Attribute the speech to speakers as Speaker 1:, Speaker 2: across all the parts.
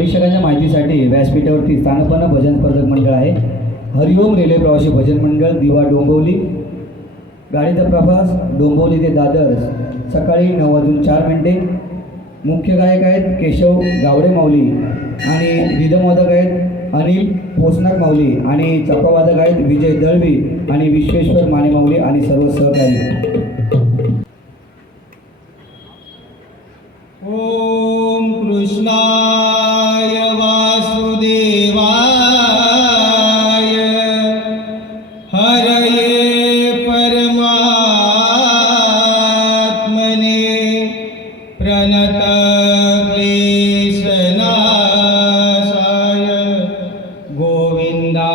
Speaker 1: परीक्षकांच्या माहितीसाठी व्यासपीठावरती स्थानपन्न भजन स्पर्धक मंडळ आहे. हरिओम रेल्वे प्रवासी भजन मंडळ दिवा डोंबवली. गाडीचा प्रवास डोंबवली ते दादर. सकाळी नऊ वाजून चार मिनिटे. मुख्य गायक आहेत केशव गावडे माऊली आणि रिदमवादक आहेत अनिल पोसनाक माऊली आणि चक्रवादक आहेत विजय दळवी आणि विश्वेश्वर माने माऊली आणि सर्व सहकारी.
Speaker 2: গোবিন্দা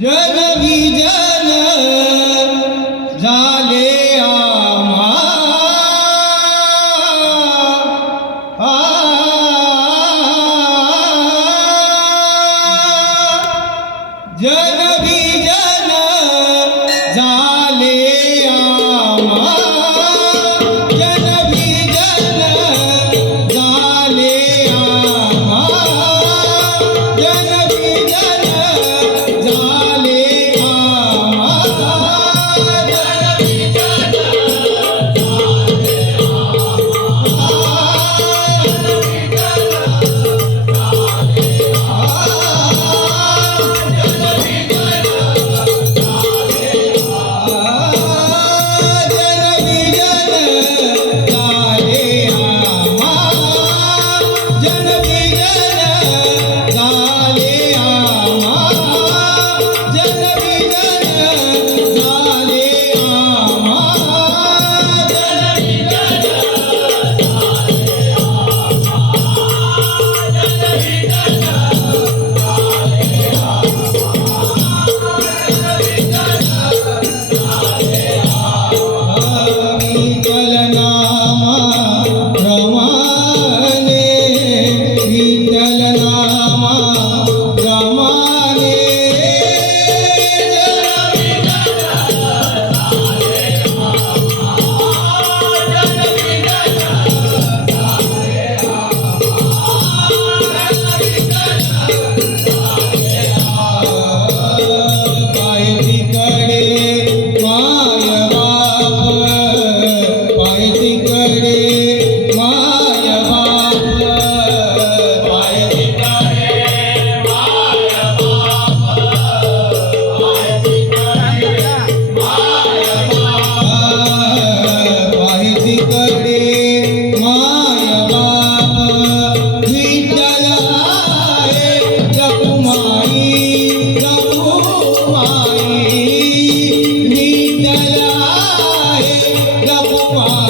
Speaker 2: जय বাবা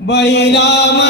Speaker 2: बळीराम